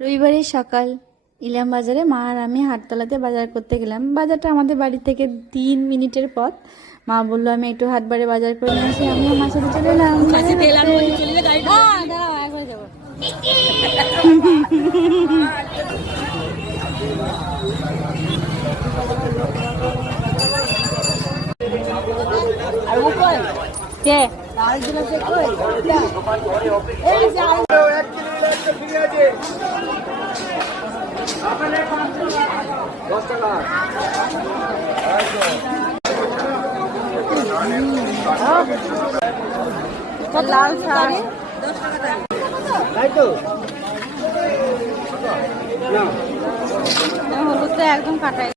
রবিবারের সকাল ইলাম বাজারে মা আর আমি হাটতলাতে বাজার করতে গেলাম। বাজারটা আমাদের বাড়ি থেকে 3 মিনিটের পথ। মা বললো আমি একটু হাটবারে বাজার করে নিয়ে আসি, আমিও মার সাথে চলে এলাম। দাঁড়াও, একবারে যাবো। কে লাল শাক হলুদটা একদম কাটাই।